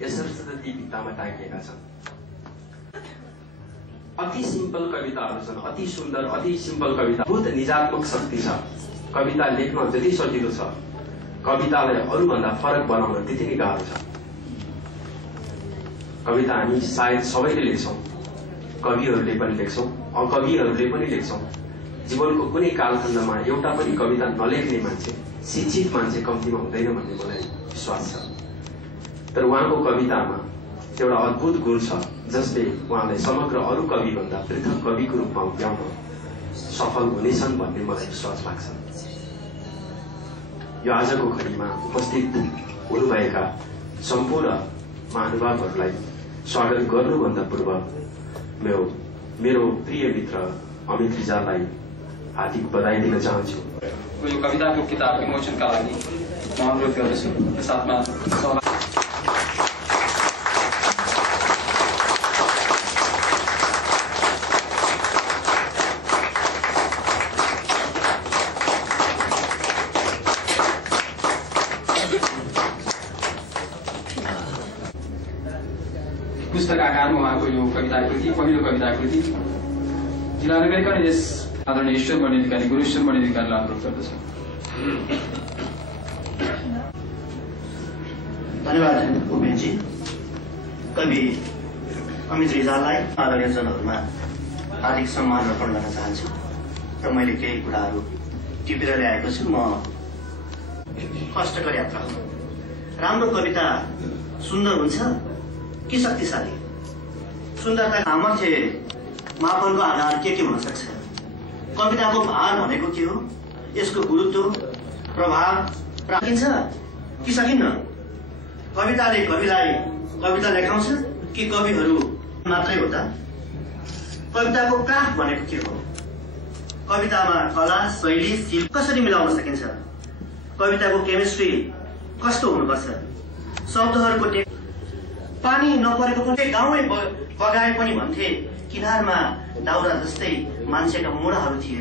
यसरी ती भित्तामा टाँगिएका छन्। अति सिम्पल कविताहरू छन्, अति सुन्दर, अति सिम्पल कविता। बहुत निजात्मक शक्ति छ। कविता लेख्न जति सजिलो छ, कवितालाई अरूभन्दा फरक बनाउन त्यति नै गाह्रो छ। कविता हामी सायद सबैले लेख्छौं, कविहरूले पनि लेख्छौं, अकविहरूले पनि लेख्छौं। जीवनको कुनै कालखण्डमा एउटा पनि कविता नलेख्ने मान्छे, शिक्षित मान्छे कम्तीमा हुँदैन भन्ने मलाई विश्वास छ। तर उहाँको कवितामा एउटा अद्भुत गुण छ जसले उहाँलाई समग्र अरू कविभन्दा पृथक कविको रूपमा उभ्याउन सफल हुनेछन् भन्ने मलाई विश्वास लाग्छ। यो आजको घडीमा उपस्थित हुनुभएका सम्पूर्ण महानुभावहरूलाई स्वागत गर्नुभन्दा पूर्व मेरो प्रिय मित्र अमित रिजाललाई हार्दिक बधाई दिन चाहन्छु। यो कविताको किताब विमोचनका लागि म अनुरोध गर्दछु। साथमा पुस्तक आकारमा उहाँको यो कविता कृति, पहिलो कविता कृति जिल्ला नगरिकन यस आदरणीय ईश्वर बन्ने अधिकारी गुरु ईश्वर बन्ने अधिकारीलाई अनुरोध गर्दछु। धन्यवाद उपेनजी। कवि अमित रिजाललाई आदरणीय जनहरूमा हार्दिक सम्मान अर्पण गर्न चाहन्छु र मैले केही कुराहरू टिपेर ल्याएको छु। म कष्टकर यात्रा हो। राम्रो कविता सुन्दर हुन्छ कि शक्तिशाली? सुन्दरता सामर्थ्य मापनको आधार के हुन सक्छ? कविताको भार भनेको के हो? यसको गुरुत्व, प्रभाव राखिन्छ कि सकिन्न? कविताले कविलाई कविता लेखाउँछ कि कविहरू मात्रै हो त? कविताको क्राफ्ट भनेको के हो? कवितामा कला, शैली, शिल्प कसरी मिलाउन सकिन्छ? कविताको केमिस्ट्री कस्तो हुनुपर्छ? शब्दहरूको पानी नपरेको कुनै गाउँै बगाए पनि भन्थे किनारमा दाउरा जस्तै मान्छेका मुढाहरू थिए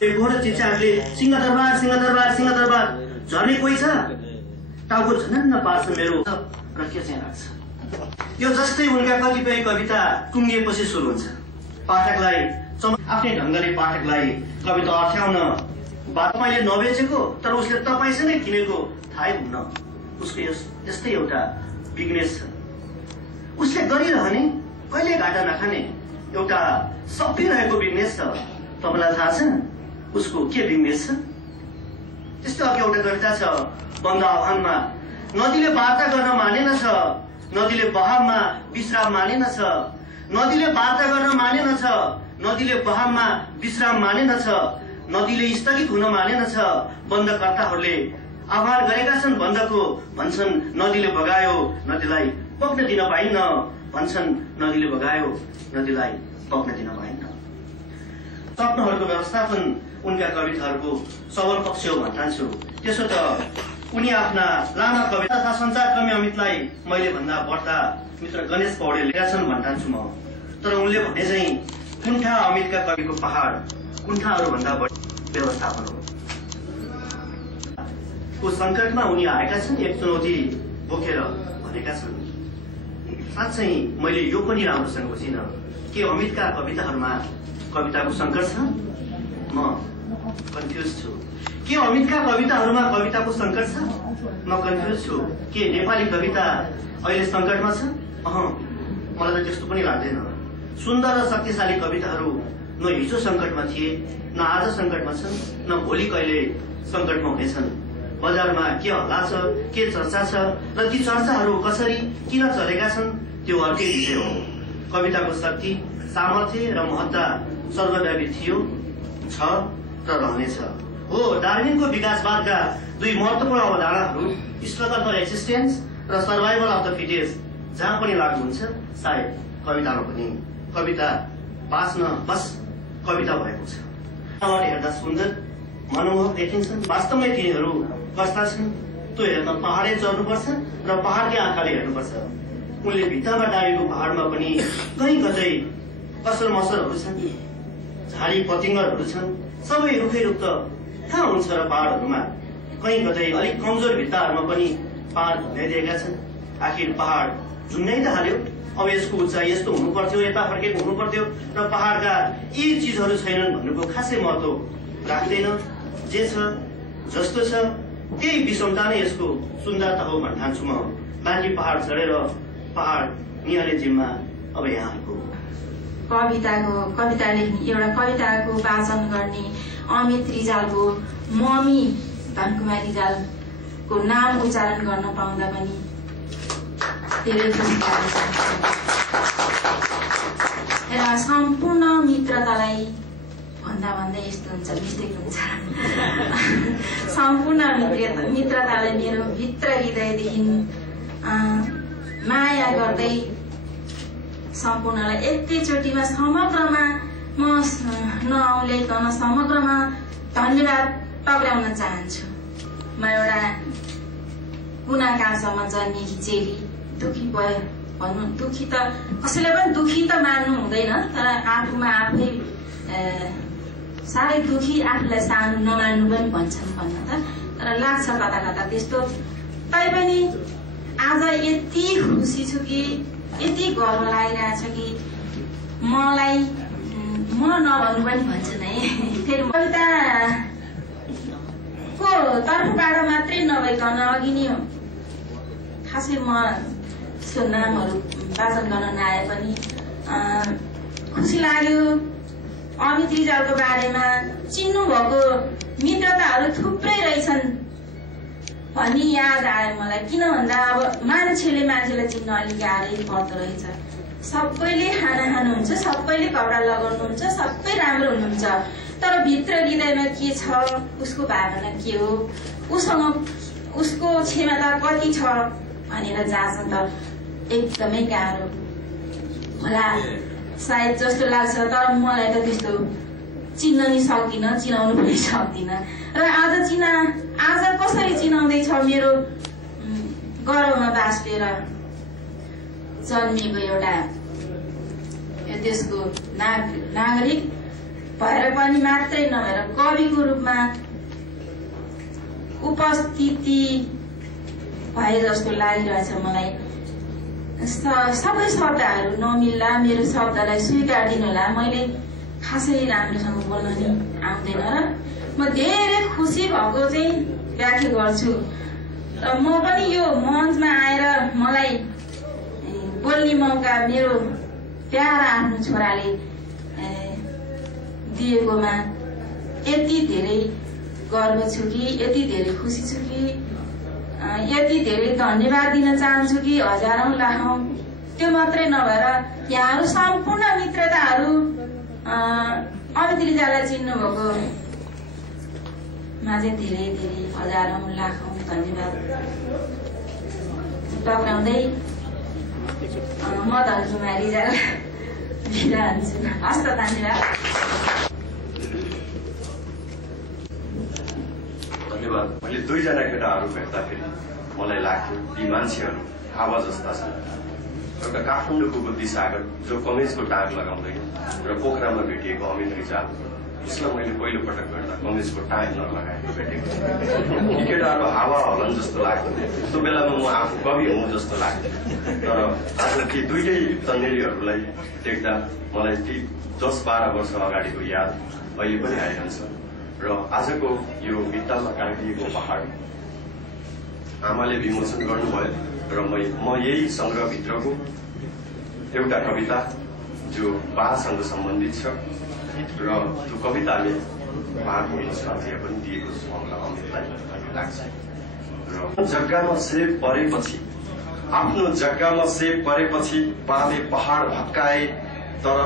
रे। गोरो चिच्याहरूले सिंहदरबार सिंहदरबार सिंहदरबार झर्ने कोही छ? टाउको झनन्न पार्छ मेरो र के चाहिँ लाग्छ? यो जस्तै उनका कतिपय कविता टुङ्गिएपछि सुरु हुन्छ। पाठकलाई आफ्नै ढङ्गले पाठकलाई कविता अर्थ्याउन बात मैले नबेचेको तर उसले तपाईँसँगै किनेको थाहै हुन्न। उसको यस्तै एउटा बिजनेस छ। उसले गरिरहने, कहिले घाटा नखाने एउटा सपिरहेको बिजनेस छ। तपाईँलाई थाहा छ उसको के बिजनेस छ? त्यस्तो अर्को एउटा कविता छ बन्द आह्वानमा, नदीले वार्ता गर्न मानेन छ, नदीले बहावमा विश्राम मानेन छ, नदीले वार्ता गर्न मानेन छ, नदीले बहावमा विश्राम मानेन छ, नदीले स्थगित हुन मानेन छ। बन्दकर्ताहरूले आह्वान गरेका छन् बन्दको, भन्छन् नदीले बगायो नदीलाई पक्न दिन पाइन्न, भन्छन् नदीले बगायो नदीलाई पक्न दिन पाइन्न। स्वप्नहरूको व्यवस्थापन उनका कविताहरूको सबल पक्ष हो भन्छु। त्यसो त उनी आफ्ना लामा कविता तथा सञ्चारकर्मी अमितलाई मैले भन्दा बढ्ता मित्र गणेश पौडेल लेखेका छन् भन्छु म। तर उनले भने चाहिँ कुण्ठा अमितका कविको पहाड कुण्ठाहरू भन्दा बढी व्यवस्थापन हो। को संकटमा उनी आएका छन्, एक चुनौती बोकेर भनेका छन्। साँच्चै मैले यो पनि राम्रोसँग बुझिनँ के अमितका कविताहरूमा कविताको संकट छ? म कन्फ्युज छु। के अमितका कविताहरूमा कविताको संकट छ? म कन्फ्युज छु। के नेपाली कविता अहिले संकटमा छ? मलाई त त्यस्तो पनि लाग्दैन। सुन्दर र शक्तिशाली कविताहरू न हिजो संकटमा थिए, न आज संकटमा छन्, न भोलि कहिले संकटमा हुनेछन्। बजारमा के हल्ला छ, के चर्चा छ र ती चर्चाहरू कसरी किन चलेका छन् त्यो अर्कै विषय हो। कविताको शक्ति, सामर्थ्य र महत्ता सर्वव्यापी थियो, छ र रहनेछ। हो, डार्विनको विकासवादका दुई महत्वपूर्ण अवधारणाहरू स्ट्रगल फर एक्जिस्टेन्स र सर्भाइभल अफ द फिटेस्ट जहाँ पनि लागू हुन्छ सायद कवितामा पनि। कविता बाँच्न बस कविता भएको छ। हेर्दा सुन्दर मनमोहक देखिन्छन्, वास्तवमै तिनीहरू कस्ता छन् त्यो हेर्न पहाडै चढ्नुपर्छ र पहाडकै आँखाले हेर्नुपर्छ। उनले भित्तामा डालेको पहाडमा पनि कहीँ कतै कसर मसरहरू छन्, झाडी पतिङ्गरहरू छन्, सबै रुखै रुख त कहाँ हुन्छ र पहाडहरूमा कहीँ कतै अलिक कमजोर भित्ताहरूमा पनि पहाड झुन्डाइदिएका छन्। आखिर पहाड झुन्नै त हाल्यो। अब यसको उचाइ यस्तो हुनु पर्थ्यो, यता फर्केको हुनु पर्थ्यो र पहाडका यी चिजहरू छैनन् भन्नुको खासै महत्त्व राख्दैन। जे छ जस्तो छ त्यही विषमता नै यसको सुन्दरता हो भन्न ठान्छु म। बाँकी पहाड छोडेर पहाड निहने जिम्मा अब यहाँको। कविता लेख्ने एउटा कविताको वाचन गर्ने अमित रिजालको मम्मी धनकुमारी रिजालको नाम उच्चारण गर्न पाउँदा पनि धेरै खुसी लागेको छ। र सम्पूर्ण मित्रतालाई भन्दा यस्तो हुन्छ, मिस्टेक हुन्छ। सम्पूर्ण मित्रतालाई मेरो भित्र हृदयदेखि माया गर्दै सम्पूर्णलाई एकैचोटिमा समग्रमा म नौल्याइकन समग्रमा धन्यवाद टक्राउन चाहन्छु। म एउटा कुना काँसमा जन्मिएकी चेली, दुखी भयो भन्नु, दुखी त कसैलाई पनि दुखी त मान्नु हुँदैन, तर आफूमा आफै साह्रै दुखी आफूलाई सानो नमान्नु पनि भन्छन् भन्न त, तर लाग्छ कता कता त्यस्तो। तैपनि आज यति खुसी छु कि यति गर्व लागिरहेछ कि मलाई म नभन्नु पनि भन्छन् है। फेरि कविताको तर्फबाट मात्रै नभइकन अघि नै खासै म यसको नामहरू वाचन गर्न नआए पनि खुसी लाग्यो। अमित रिजालको बारेमा चिन्नु भएको मित्रताहरू थुप्रै रहेछन् भन्ने याद आयो मलाई। किन भन्दा अब मान्छेलाई चिन्न अलिक गाह्रै पर्दो रहेछ। सबैले खाना खानुहुन्छ, सबैले कपडा लगाउनुहुन्छ, सबै राम्रो हुनुहुन्छ, तर भित्र हृदयमा के छ, उसको भावना के हो, उसँग उसको क्षमता कति छ भनेर जाँच्न त एकदमै गाह्रो होला सायद जस्तो लाग्छ। तर मलाई त त्यस्तो चिन्न नि सक्दिनँ, चिनाउनु पनि सक्दिनँ। र आज कसरी चिनाउँदैछ मेरो गर्वमा बास लिएर जन्मिएको एउटा यो देशको नागरिक भएर पनि मात्रै नभएर कविको रूपमा उपस्थिति भए जस्तो लागिरहेछ मलाई। सबै शब्दहरू नमिल्ला, मेरो शब्दलाई स्वीकार दिनुहोला, मैले खासै राम्रोसँग बोल्न नि आउँदैन र म धेरै खुसी भएको चाहिँ व्याख्या गर्छु। र म पनि यो मञ्चमा आएर मलाई बोल्ने मौका मेरो प्यारा आफ्नो छोराले दिएकोमा यति धेरै गर्व छु कि, यति धेरै खुसी छु कि, यति धेरै धन्यवाद दिन चाहन्छु कि हजारौं लाखौं। त्यो मात्रै नभएर यहाँहरू सम्पूर्ण मित्रताहरू अमित रिजाललाई चिन्नु भएको मा चाहिँ धेरै धेरै हजारौं लाखौं धन्यवाद टक्राउँदै म धनकुमारी रिजाल बिदा हुन्छु। हस्त धन्यवाद। धन्यवाद। मैले दुईजना केटाहरू भेट्दाखेरि मलाई लाग्थ्यो यी मान्छेहरू हावा जस्ता छन्। एउटा काठमाडौँको बुद्धिसागर जो कमेजको टाग लगाउँदैन र पोखरामा भेटिएको अमित रिजाल, उसलाई मैले पहिलो पटक भेट्दा कमेजको टाग नलगाएको भेटेको थिएँ। यी केटाहरू हावा हलन जस्तो लाग्थ्यो। त्यो बेलामा म आफू कवि हुँ जस्तो लाग्थ्यो। तर आज ती दुइटै तन्नेरीहरूलाई देख्दा मलाई ती 10-12 वर्ष अगाडिको याद अहिले पनि आइरहन्छ। र आजको यो भित्तामा काटिएको पहाड आमाले विमोचन गर्नुभयो र म यही संग्रहभित्रको एउटा कविता जो बासँग सम्बन्धित छ र त्यो कविताले बाँड्नु साथीय पनि दिएको छु अमितलाई भन्ने लाग्छ। र जग्गामा सेप परेपछि, आफ्नो जग्गामा सेप परेपछि बाले पहाड भत्काए, तर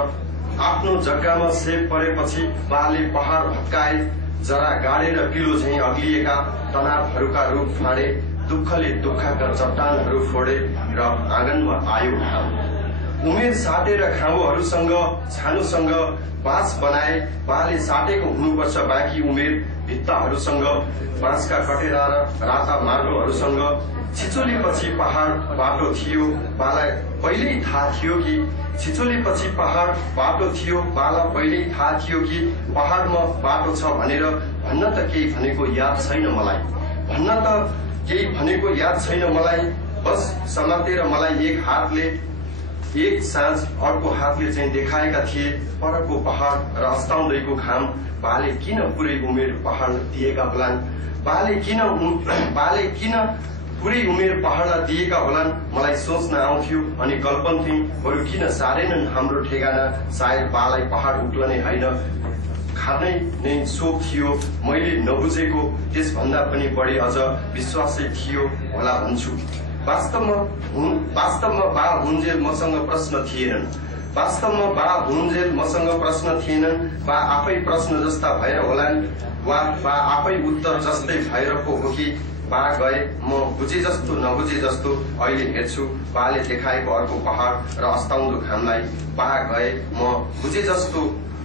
आफ्नो जग्गामा सेप परेपछि बाले पहाड भत्काए, जरा गाडेर पिलो झैं अग्लिएका तनावहरूका रूप फाँडे, दुःखले दुःखका चट्टानहरू फोडे र आँगनमा आयो घाउ। उमेर साटेर खाउहरूसँग छानुसँग बाँस बनाए, बाले साटेको हुनुपर्छ बाँकी उमेर भित्ताहरूसँग, बाँसका कटेरा र राता माटोहरूसँग। छिचोलीपछि पहाड बाटो थियो, बालाई पहिल्यै थाहा थियो कि छिचोलीपछि पहाड बाटो थियो, बाला पहिल्यै थाहा थियो कि पहाडमा बाटो छ भनेर। भन्न त केही भनेको याद छैन मलाई, बस समातेर मलाई एक हातले एक साँझ अर्को हातले चाहिँ देखाएका थिए परको पहाड र अस्ताउँदैको घाम। बाले किन पुरै उमेर पहाड दिएका होलान्, बाले किन पुरै उमेर पहाडलाई दिएका होलान्। मलाई सोच्न आउँथ्यो अनि कल्पन्थेँ बरु किन सारेनन् हाम्रो ठेगाना। सायद बालाई पहाड उक्लने होइन खानै नै सोख थियो। मैले नबुझेको त्यसभन्दा पनि बढी अझ विश्वासै थियो होला भन्छु। वास्तवमा बा हुन्जेल मसँग प्रश्न थिएनन्। बा आफै प्रश्न जस्ता भएर होलान् वा बा आफै उत्तर जस्तै भएर पो हो कि बा गए म बुझे जस्तो नबुझे जस्तो अहिले हेर्छु बाले देखाएको अर्को पहाड र अस्ताउँदो घामलाई। बा गए म बुझे जस्तो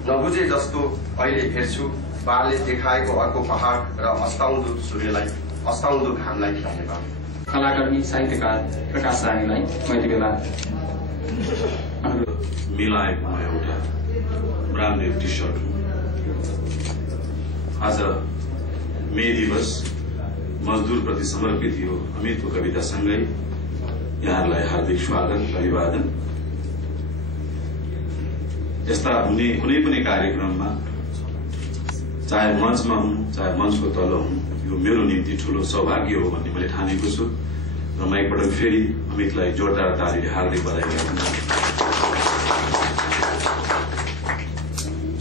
नबुझे जस्तो अहिले हेर्छु बाले देखाएको अर्को पहाड र अस्ताउँदो सूर्यलाई, अस्ताउँदो घामलाई। धन्यवाद। कलाकर्मी साहित्यकार प्रकाश रानीलाई म यति बेला मिलाएको एउटा ब्रान्डेड टी सर्ट। आज मे दिवस मजदुरप्रति समर्पित यो अमितको कवितासँगै यहाँहरूलाई हार्दिक स्वागत अभिवादन। यस्ता हुने कुनै पनि कार्यक्रममा चाहे मञ्चमा हुन् चाहे मञ्चको तल हुन् यो मेरो निम्ति ठूलो सौभाग्य हो भन्ने मैले ठानेको छु र म एकपटक फेरि अमितलाई जोरदार तालीले हार्दिक बधाई दिन्छु।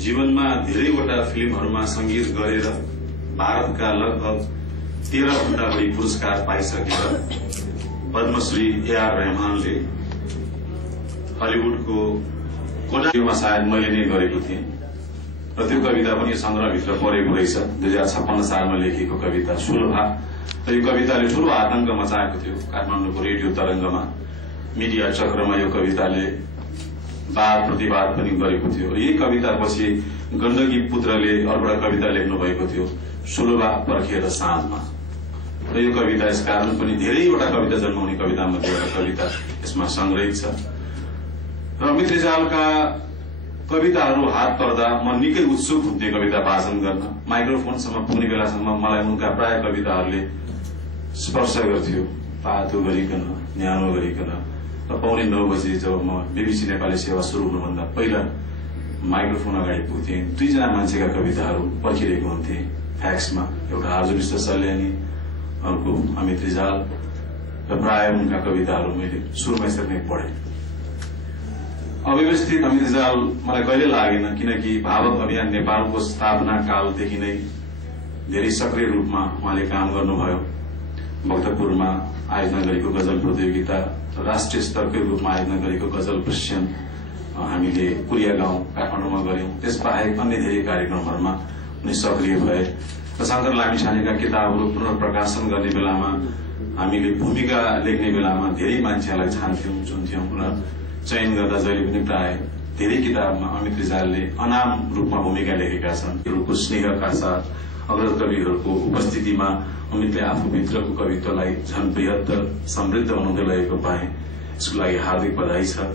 जीवनमा धेरैवटा फिल्महरूमा संगीत गरेर भारतका लगभग 13 भन्दा बढी पुरस्कार पाइसकेर पद्मश्री AR रहमानले हलिउडको कोडामा सायद मैले नै गरेको थिएँ र त्यो कविता पनि संग्रहभित्र परेको रहेछ। 2056 सालमा लेखिएको कविता सुलभा र यो कविताले ठूलो आतंक मचाएको थियो काठमाडौँको रेडियो तरंगमा। मिडिया चक्रमा यो कविताले वाद प्रतिवाद पनि गरेको थियो। यही कवितापछि गण्डकी पुत्रले अर्को कविता लेख्नु भएको थियो सुलभा पर्खिएर साँझमा र यो कविता यसकारण पनि धेरैवटा कविता जन्माउने कवितामध्ये एउटा कविता यसमा संग्रहित छ। र अमित रिजालका कविताहरू हात पर्दा म निकै उत्सुक हुन्थे कविता वाचन गर्न। माइक्रोफोनसम्म पुग्ने बेलासम्म मलाई उनका प्राय कविताहरूले स्पर्श गर्थ्यो पातो गरिकन न्यानो गरिकन। र 9:15 बजे जब म BBC नेपाली सेवा सुरु हुनुभन्दा पहिला माइक्रोफोन अगाडि पुग्थेँ 2 जना मान्छेका कविताहरू पर्खिरहेको हुन्थे फ्याक्समा। एउटा आर्जु विश्व सल्यानी, अर्को अमित रिजाल र प्राय उनका कविताहरू मैले सुरुमा यसरी नै पढेँ। अव्यवस्थित अमित रिजाल मलाई कहिले लागेन किनकि भावक अभियान नेपालको स्थापना कालदेखि नै धेरै सक्रिय रूपमा उहाँले काम गर्नुभयो। भक्तपुरमा आयोजना गरेको गजल प्रतियोगिता, राष्ट्रिय स्तरकै रूपमा आयोजना गरेको गजल प्रशिक्षण हामीले कुरिया गाउँ काठमाडौँमा गर्यौं। त्यसबाहेक अन्य धेरै कार्यक्रमहरूमा उनी सक्रिय भए र शंकर लामिछानेका किताबहरू पुनर्प्रकाशन गर्ने बेलामा हामीले भूमिका लेख्ने बेलामा धेरै मान्छेहरूलाई छान्थ्यौं चुन्थ्यौं र चयन गर्दा जहिले पनि प्राय धेरै किताबमा अमित रिजालले अनाम रूपमा भूमिका लेखेका छन्। हरूको स्नेहका साथ अग्रज कविहरूको उपस्थितिमा अमितले आफूभित्रको कवितालाई झन बृहत्तर समृद्ध बनाउँदै लगेको पाए। यसको लागि हार्दिक बधाई छ।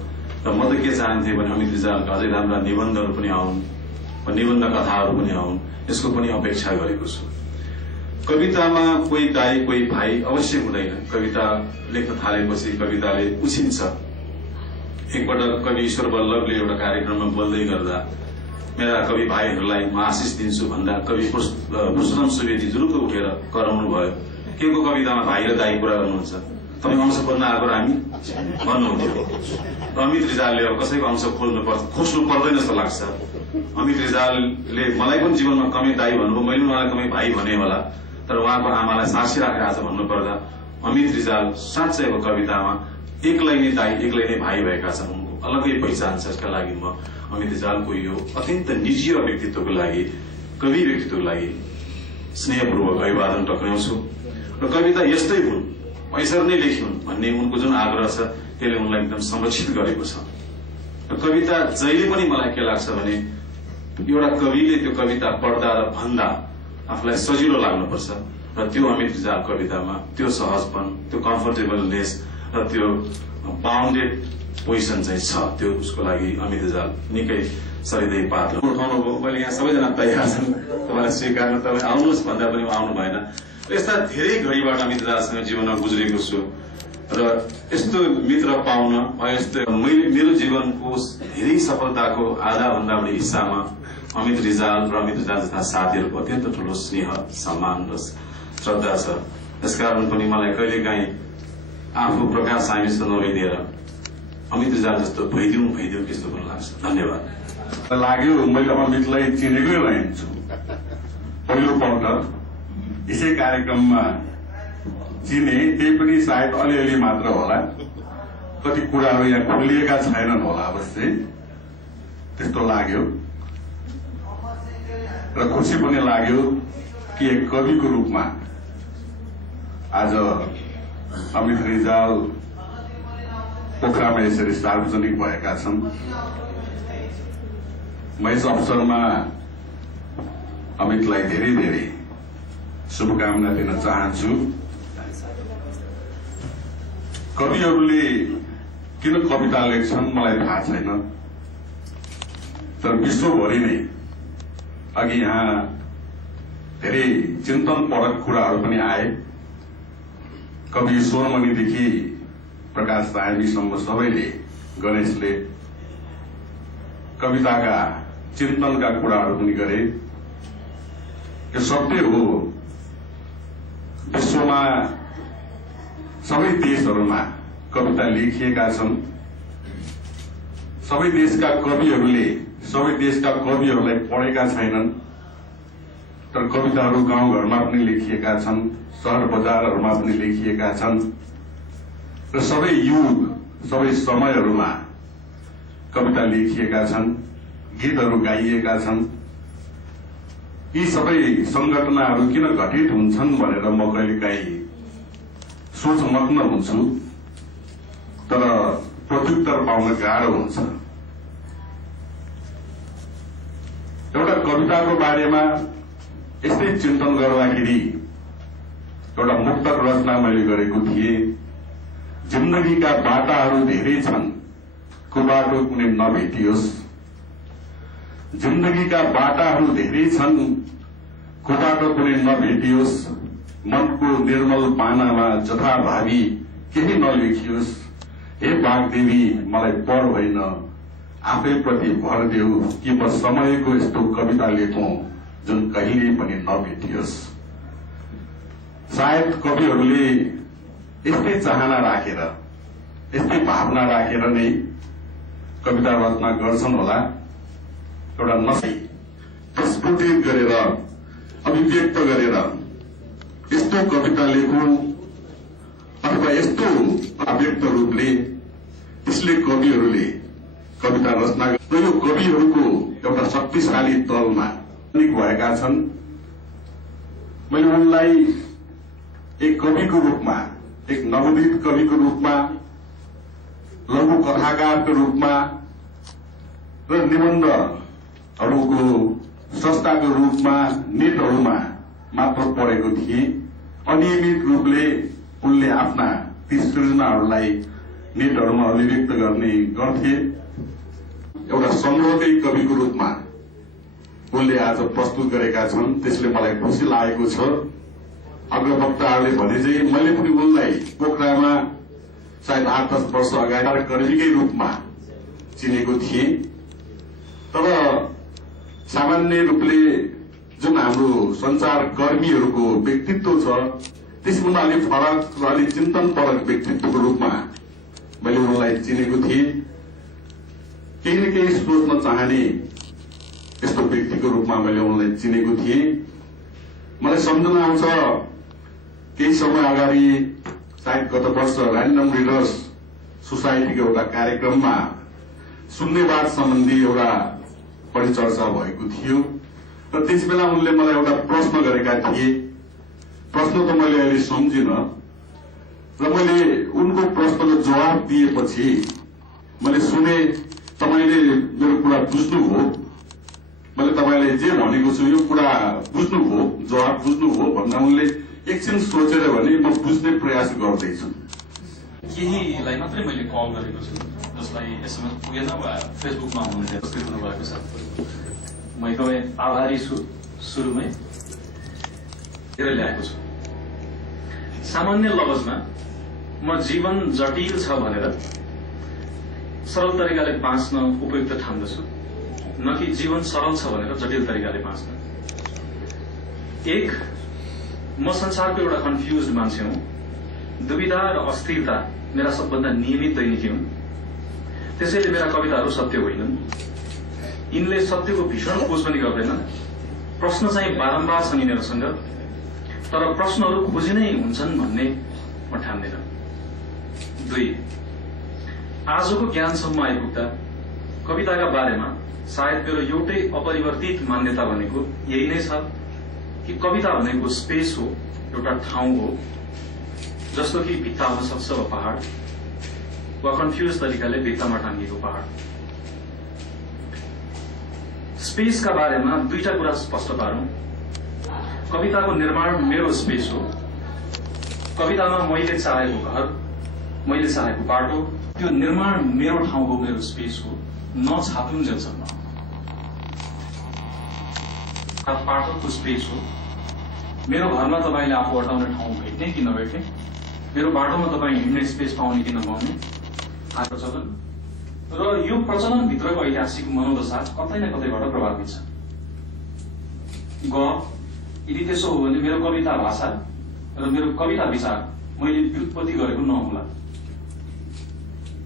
र म त के चाहन्थे भने अमित रिजालका अझै राम्रा निबन्धहरू पनि आउन्, निबन्ध कथाहरू पनि आउन्, यसको पनि अपेक्षा गरेको छु। कवितामा कोही दाई कोही भाइ अवश्य हुँदैन। कविता लेख्न थालेपछि कविताले उछिन्छ। एकपटक कवि ईश्वर बल्लभले एउटा कार्यक्रममा बोल्दै गर्दा मेरा कवि भाइहरूलाई म आशिष दिन्छु भन्दा कवि पुष्पम सुवेदी जुरुक्क उठेर कराउनु भयो। के को कवितामा भाइ र दाई कुरा गर्नुहुन्छ, तपाईँ अंश खोज्न आएको र हामी भन्नुहुन्थ्यो। अमित रिजालले अब कसैको अंश खोज्नु पर्दैन जस्तो लाग्छ। अमित रिजालले मलाई पनि जीवनमा कमै दाई भन्नुभयो, मैले उहाँलाई कमै भाइ भने होला, तर उहाँको आमालाई साक्षी राखेर आज भन्नुपर्दा अमित रिजाल साँच्चै अब कवितामा एक्लै नै दाई एक्लै नै भाइ भएका छन्। उनको अलग्गै पहिचान छ। यसका लागि म अमित रिजालको यो अत्यन्त निजी व्यक्तित्वको लागि, कवि व्यक्तित्वको लागि स्नेहपूर्वक अभिवादन टक्राउँछु। र कविता यस्तै हुन्, यसरी नै लेखिउन् भन्ने उनको जुन आग्रह छ त्यसले उनलाई एकदम संरक्षित गरेको छ। र कविता जहिले पनि मलाई के लाग्छ भने एउटा कविले त्यो कविता पढ्दा र भन्दा आफूलाई सजिलो लाग्नुपर्छ र त्यो अमित रिजाल कवितामा त्यो सहजपन, त्यो कम्फर्टेबलनेस र त्यो बााउन्डेड पोजिसन चाहिँ छ। त्यो उसको लागि अमित रिजाल निकै सरिदै पात्र उठाउनु भयो। मैले यहाँ सबैजना तयार छन् तपाईँलाई स्वीकार्न, तपाईँ आउनुहोस् भन्दा पनि आउनु भएन। यस्ता धेरै घडीबाट अमित रिजालसँग जीवनमा गुज्रेको छु। र यस्तो मित्र पाउन यस्तो मेरो जीवनको धेरै सफलताको आधाभन्दा बढी हिस्सामा अमित रिजाल र अमित रिजाल जस्ता साथीहरूको अत्यन्त ठूलो स्नेह सम्मान र श्रद्धा छ। यसकारण पनि मलाई कहिलेकाहीँ आफू प्रकाश सामीसँग नलिदिएर अमित रिजाल जस्तो भइदिउँ त्यस्तो पनि लाग्छ। धन्यवाद। लाग्यो मैले अमितलाई चिनेकै रहन्छु। पहिलो पल्ट यसै कार्यक्रममा चिने, त्यही पनि सायद अलिअलि मात्र होला, कति कुराहरू यहाँ खुलिएका छैनन् होला अवश्य, त्यस्तो लाग्यो। र खुसी पनि लाग्यो कि एक कविको रूपमा आज अमित रिजाल पोखरामा यसरी सार्वजनिक भएका छन्। म यस अवसरमा अमितलाई धेरै धेरै शुभकामना दिन चाहन्छु। कविहरूले किन कविता लेख्छन् मलाई थाहा छैन, तर विश्वभरि नै अघि यहाँ धेरै चिन्तनपरक कुराहरू पनि आए। कवि ईश्वरमणिदेखि प्रकाश सायमीसम्म सबैले, गणेशले कविताका चिन्तनका कुराहरू पनि गरे। यो सत्य हो, विश्वमा सबै देशहरूमा कविता लेखिएका छन्। सबै देशका कविहरूलाई पढेका छैनन्, तर कविताहरू गाउँघरमा पनि लेखिएका छन्, सहर बजारहरूमा पनि लेखिएका छन् र सबै युग, सबै समयहरूमा कविता लेखिएका छन्, गीतहरू गाइएका छन्। यी सबै संघटनाहरू किन घटित हुन्छन् भनेर म कहिलेकाहीँ सोचमग्न हुन्छु, तर प्रत्युत्तर पाउन गाह्रो हुन्छ। एउटा कविताको बारेमा यस्तै चिन्तन गर्दाखेरि एउटा मुक्तक रचना मैले गरेको थिएँ। जिन्दगीका बाटाहरू धेरै छन्, कुबाटो कुनै नभेटियोस्। जिन्दगीका बाटाहरू धेरै छन्, कुबाटो कुनै नभेटियोस्। मनको निर्मल पानामा जथाभावी केही नलेखियोस्। हे बागदेवी मलाई पर होइन आफैप्रति भर देऊ, कि म समयको यस्तो कविता लेखौं जुन कहिले पनि नभेटियोस्। सायद कविहरूले यस्तै चाहना राखेर, यस्तै भावना राखेर नै कविता रचना गर्छन् होला। एउटा नसै स्फुटित गरेर, अभिव्यक्त गरेर यस्तो कविता लेखौं अथवा यस्तो अव्यक्त रूपले यसले कविहरूले कविता रचना र यो कविहरूको एउटा शक्तिशाली दलमा भएका छन्। मैले उनलाई एक कविको रूपमा, एक नवोदित कविको रूपमा, लघु कथाकारको रूपमा र निबन्धहरूको संस्थाको रूपमा नेटहरूमा मात्र पढेको थिए। अनियमित रूपले उनले आफ्ना ती सृजनाहरूलाई नेटहरूमा अभिव्यक्त गर्ने गर्थे। एउटा संग्रहकै कविको रूपमा उनले आज प्रस्तुत गरेका छन्, त्यसले मलाई खुसी लागेको छ। अग्रवक्ताहरूले भने चाहिँ मैले पनि उनलाई पोखरामा सायद 8-10 वर्ष अगाडि कर्मीकै रूपमा चिनेको थिएँ, तर सामान्य रूपले जुन हाम्रो संचार कर्मीहरूको व्यक्तित्व छ त्यसभन्दा अलिक फरक र अलिक चिन्तनपरक व्यक्तित्वको रूपमा मैले उनलाई चिनेको थिएँ। केही न केही सोच्न चाहने यस्तो व्यक्तिको रूपमा मैले उनलाई चिनेको थिएँ। मलाई सम्झना आउँछ केही समय अगाडि सायद गत वर्ष र्यान्डम रिडर्स सोसाइटीको एउटा कार्यक्रममा शून्यवाद सम्बन्धी एउटा परिचर्चा भएको थियो र त्यसबेला उनले मलाई एउटा प्रश्न गरेका थिए। प्रश्न त मैले अहिले सम्झिन र मैले उनको प्रश्नको जवाब दिएपछि मैले सुने तपाईले मेरो कुरा बुझ्नुभयो, मैले तपाईलाई जे भनेको छु यो कुरा बुझ्नुभयो, जवाब बुझ्नुभयो भन्दा उनले एकछिन सोचेर भने म बुझ्ने प्रयास गर्दैछु। केहीलाई मात्रै मैले कल गरेको छु जसलाई एसएमएस पुगेन वा फेसबुकमा हुनुहुन्थ्यो भएको छ। म एकदमै आभारी छु। सुरुमै ल्याएको छु। सामान्य लवजमा म जीवन जटिल छ भनेर सरल तरिकाले बाँच्न उपयुक्त ठान्दछु, न कि जीवन सरल छ भनेर जटिल तरिकाले बाँच्न। एक, म संसारको एउटा कन्फ्युज मान्छे हुँ। दुविधा र अस्थिरता मेरा सबभन्दा नियमित दैनिकी हुन्। त्यसैले मेरा कविताहरू सत्य होइनन्। यिनले सत्यको भीषण खोज पनि गर्दैनन्। प्रश्न चाहिँ बारम्बार छन् यिनीहरूसँग, तर प्रश्नहरू खोजी नै हुन्छन् भन्ने म ठान्दिनँ। 2, आजको ज्ञानसम्म आइपुग्दा कविताका बारेमा सायद मेरो एउटै अपरिवर्तित मान्यता भनेको यही नै छ कि कविता भनेको स्पेस हो, एउटा ठाउँ हो, जस्तो कि भित्ता हुन सक्छ वा पहाड़, वा कन्फ्युज तरिकाले भित्तामा टाँगिएको पहाड़। स्पेसका बारेमा दुईटा कुरा स्पष्ट पारौं। कविताको निर्माण मेरो स्पेस हो। कवितामा मैले चाहेको घर, मैले चाहेको बाटो, त्यो निर्माण मेरो ठाउँ हो, मेरो स्पेस हो, नछापुन्जेलसम्म। पाठकको स्पेस हो। मेरो घरमा तपाईँले आफू अटाउने ठाउँ भेट्ने कि नभेट्ने, मेरो बाटोमा तपाईँ हिँड्ने स्पेस पाउने कि नपाउने, प्रचलन र यो प्रचलनभित्रको ऐतिहासिक मनोदशा कतै न कतैबाट प्रभावित छ। यदि त्यसो हो भने मेरो कविता भाषा र मेरो कविता विचार मैले व्युत्पत्ति गरेको नहोला।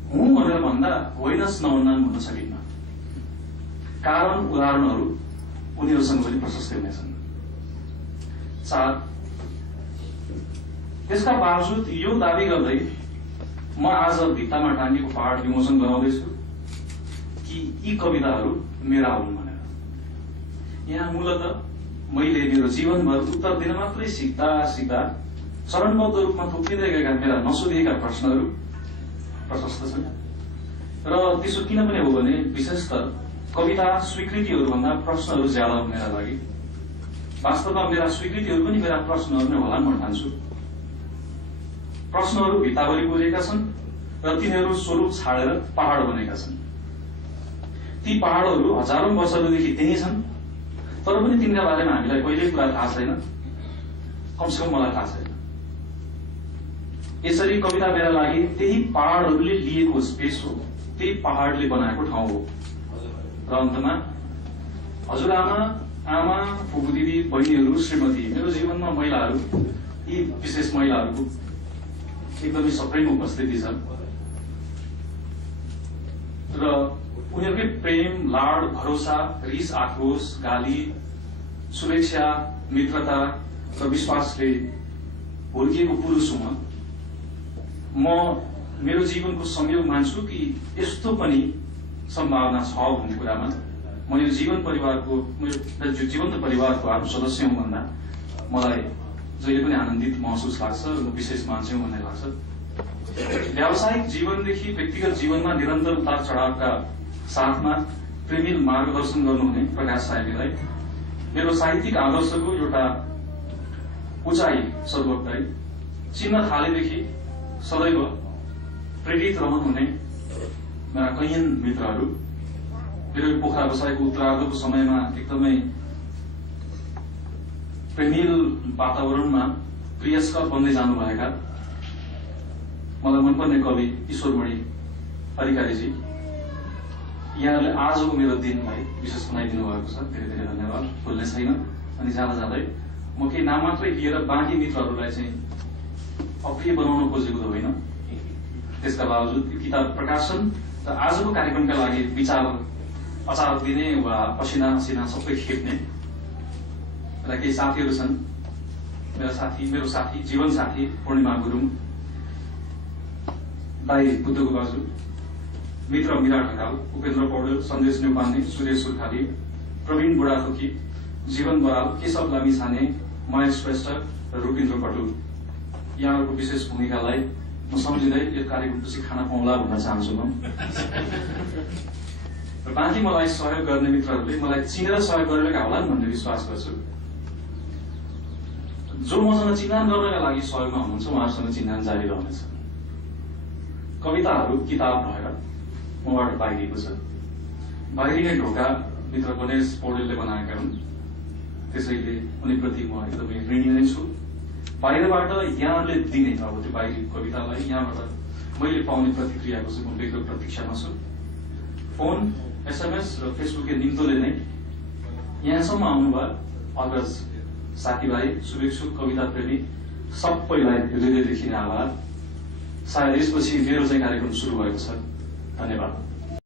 हुँ भनेर भन्दा होइनस् नहुन् भन्न सकिन्न। कारण उदाहरणहरू उनीहरूसँग पनि प्रशस्तै हुनेछन्। 4, त्यसका बावजुद यो दावी गर्दै म आज भित्तामा टाँगिएको पहाड़ विमोचन गराउँदैछु कि यी कविताहरू मेरा हुन् भनेर। यहाँ मूलतः मैले मेरो जीवनभर उत्तर दिन मात्रै सिक्दा सिक्दा चरणबद्ध रूपमा थुप्रिँदै गएका मेरा नसोधिएका प्रश्नहरू प्रशस्त छन्। र त्यसो किन पनि हो भने विशेषतः कविता स्वीकृतिहरूभन्दा प्रश्नहरू ज्यादा हो मेरा लागि। वास्तवमा मेरा स्वीकृतिहरू पनि मेरा प्रश्नहरू नै होला म ठान्छु। प्रश्नहरू भित्ताभरि पुगेका छन् र तिनीहरू स्वरूप छाडेर पहाड़ बनेका छन्। ती पहाड़हरू हजारौं वर्षहरूदेखि त्यही छन्, तर पनि तिनका बारेमा हामीलाई कहिल्यै कुरा थाहा छैन, कमसेकम मलाई थाहा छैन। यसरी कविता मेरा लागि त्यही पहाड़हरूले लिएको स्पेस हो, त्यही पहाड़ले बनाएको ठाउँ हो। र अन्तमा हजुरआमा, आमा, फुपू दिदी, बहिनीहरू, श्रीमती, मेरो जीवनमा महिलाहरू, यी विशेष महिलाहरूको एकदमै सबैको उपस्थिति छ र उनीहरूकै प्रेम, लाड, भरोसा, रिस, आक्रोश, गाली, सुरक्षा, मित्रता र विश्वासले हुर्किएको पुरुष हुँ म। मेरो जीवनको संयोग मान्छु कि यस्तो पनि सम्भावना छ भन्ने कुरामा म यो जीवन्त परिवारको आफ्नो सदस्य हुँ भन्दा मलाई जहिले पनि आनन्दित महसुस लाग्छ र म विशेष मान्छे हुँ भन्ने लाग्छ। व्यावसायिक जीवनदेखि व्यक्तिगत जीवनमा निरन्तर उतार चढावका साथमा प्रेमिल मार्गदर्शन गर्नुहुने प्रकाश सायमीलाई मेरो साहित्यिक आदर्शको एउटा उचाइ सर्वोत्तै चिन्न थालेदेखि सदैव प्रेरित रहनुहुने मेरा कैयन मित्रहरू, मेरो पोखरा बसाइको उत्तरार्धको समयमा एकदमै प्रेमिल वातावरणमा प्रियस्कर बन्दै जानुभएका मलाई मनपर्ने कवि ईश्वरमणि अधिकारीजी, यहाँहरूले आजको मेरो दिनलाई विशेष बनाइदिनु भएको छ। धेरै धेरै धन्यवाद। भुल्ने छैन। अनि जाँदा जाँदै म केही नाम मात्रै लिएर बाँकी मित्रहरूलाई चाहिँ अप्रिय बनाउन खोजेको त होइन। त्यसका बावजुद यो किताब प्रकाशन र आजको कार्यक्रमका लागि विचार अचार दिने वा पसिना असिना सबै खेप्ने र केही साथीहरू छन्। मेरो साथी जीवन साथी पूर्णिमा गुरुङ, दाई बुद्धको बाजु, मित्र मीरा ढकाल, उपेन्द्र पौडेल, सन्देश न्यौपाने, सुरेश सुर्खाली, प्रवीण बुढाथोकी, जीवन बराल, केशव लामिछाने, महेश श्रेष्ठ र रूपेन्द्र पटुल, यहाँहरूको विशेष भूमिकालाई म सम्झिँदै यो कार्यक्रमपछि खाना पाउँला भन्न चाहन्छु म। र बाँकी मलाई सहयोग गर्ने मित्रहरूले मलाई चिनेर सहयोग गरेका होलान् भन्ने विश्वास गर्छु। जो मसँग चिन्हान गर्नका लागि सहयोगमा हुनुहुन्छ उहाँहरूसँग चिन्हान जारी रहनेछ। कविताहरू किताब भएर मबाट बाहिरिएको छ। बाहिरिने ढोका मित्र गणेश पौडेलले बनाएका हुन्, त्यसैले उनीप्रति म एकदमै ऋणी नै छु। बाहिरबाट यहाँले दिने अब त्यो बाहिरी कवितालाई यहाँबाट मैले पाउने प्रतिक्रियाको चाहिँ म बेग्लो प्रतीक्षामा छु। फोन, एसएमएस र फेसबुकले निम्तोले नै यहाँसम्म आउनुभयो। अग्रज साथीभाइ, शुभेच्छुक, कविता प्रेमी सबैलाई हृदयदेखि नै आभार। सायद यसपछि मेरो चाहिँ कार्यक्रम सुरु भएको छ। धन्यवाद।